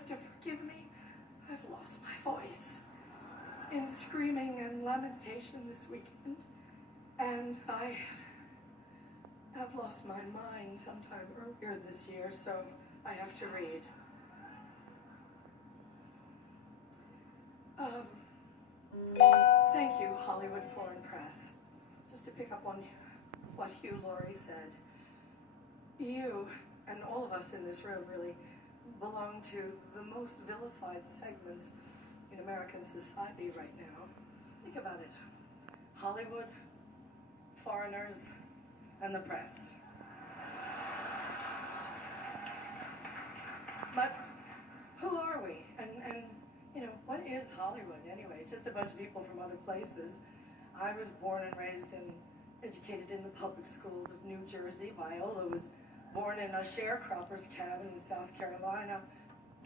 have to forgive me. I've lost my voice in screaming and lamentation this weekend. And I have lost my mind sometime earlier this year, so I have to read. Thank you, Hollywood Foreign Press. Just to pick up on what Hugh Laurie said, you and all of us in this room really belong to the most vilified segments in American society right now. Think about it. Hollywood, foreigners, and the press. But who are we? And you know, what is Hollywood anyway? It's just a bunch of people from other places. I was born and raised and educated in the public schools of New Jersey. Viola was born in a sharecropper's cabin in South Carolina,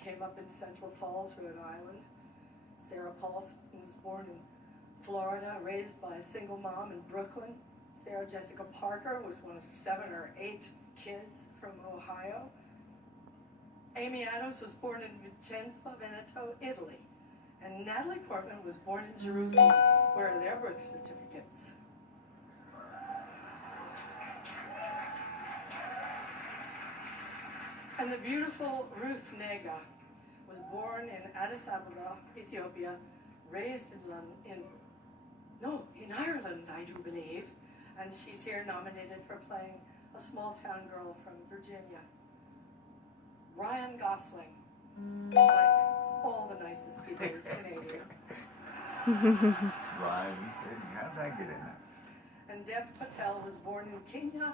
came up in Central Falls, Rhode Island. Sarah Paulson was born in Florida, raised by a single mom in Brooklyn. Sarah Jessica Parker was one of 7 or 8 kids from Ohio. Amy Adams was born in Vicenza, Veneto, Italy. And Natalie Portman was born in Jerusalem. Where are their birth certificates? And the beautiful Ruth Nega was born in Addis Ababa, Ethiopia, raised in Ireland, I do believe. And she's here nominated for playing a small town girl from Virginia. Ryan Gosling, like all the nicest people, is Canadian. Ryan, how did I get in there? And Dev Patel was born in Kenya,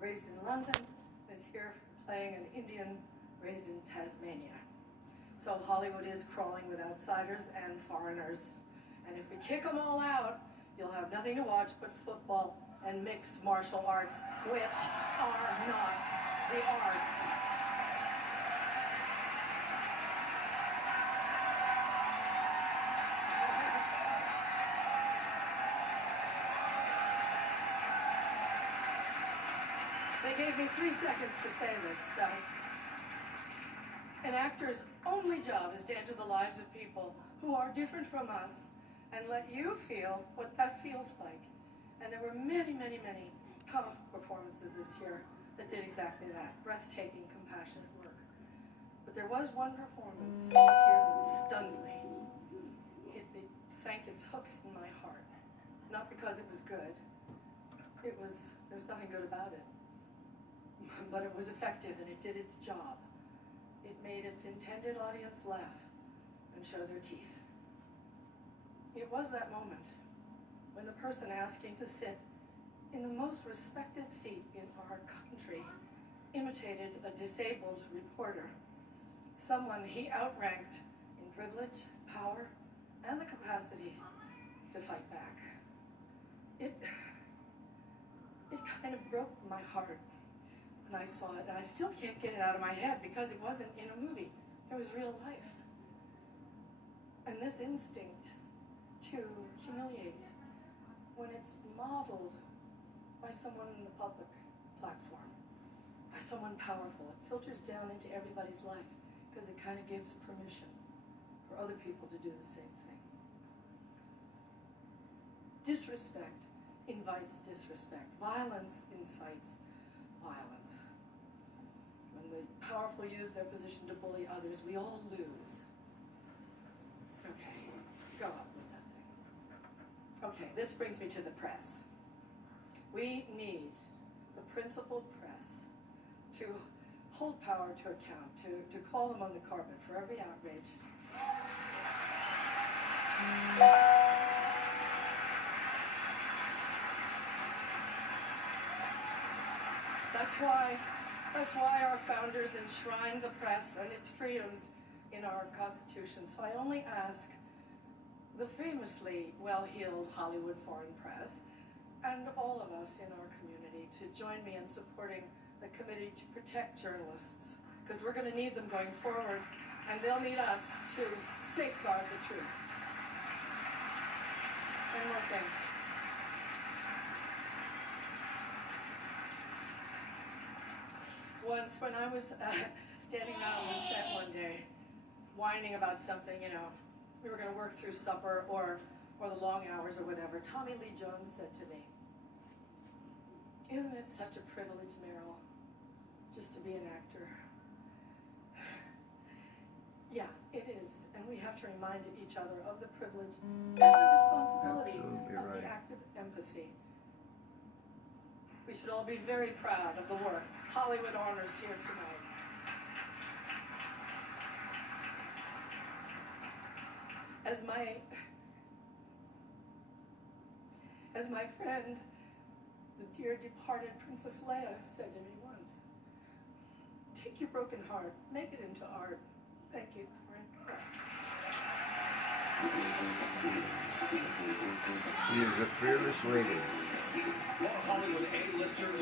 raised in London, is here playing an Indian raised in Tasmania. So Hollywood is crawling with outsiders and foreigners. And if we kick them all out, you'll have nothing to watch but football and mixed martial arts, which are not the arts. They gave me 3 seconds to say this, so. An actor's only job is to enter the lives of people who are different from us and let you feel what that feels like. And there were many, many, many powerful performances this year that did exactly that. Breathtaking, compassionate work. But there was one performance this year that stunned me. It sank its hooks in my heart. Not because it was good. There's nothing good about it. But it was effective and it did its job. It made its intended audience laugh and show their teeth. It was that moment when the person asking to sit in the most respected seat in our country imitated a disabled reporter, someone he outranked in privilege, power, and the capacity to fight back. It kind of broke my heart when I saw it, and I still can't get it out of my head because it wasn't in a movie. It was real life. And this instinct to humiliate, when it's modeled by someone in the public platform, by someone powerful, it filters down into everybody's life because it kind of gives permission for other people to do the same thing. Disrespect invites disrespect. Violence incites violence. When the powerful use their position to bully others, we all lose. Okay, go up with that thing. Okay, this brings me to the press. We need the principled press to hold power to account, to call them on the carpet for every outrage. That's why our founders enshrined the press and its freedoms in our Constitution. So I only ask the famously well-heeled Hollywood Foreign Press and all of us in our community to join me in supporting the Committee to Protect Journalists, because we're going to need them going forward, and they'll need us to safeguard the truth. One more thing. Once, when I was standing out on the set one day, whining about something, you know, we were going to work through supper or the long hours or whatever, Tommy Lee Jones said to me, "Isn't it such a privilege, Meryl, just to be an actor?" Yeah, it is, and we have to remind each other of the privilege and the responsibility Absolutely of right. the act of empathy. We should all be very proud of the work Hollywood honors here tonight. As my friend, the dear departed Princess Leia, said to me once, "Take your broken heart, make it into art." Thank you, friend. She is a fearless lady. More Hollywood A-listers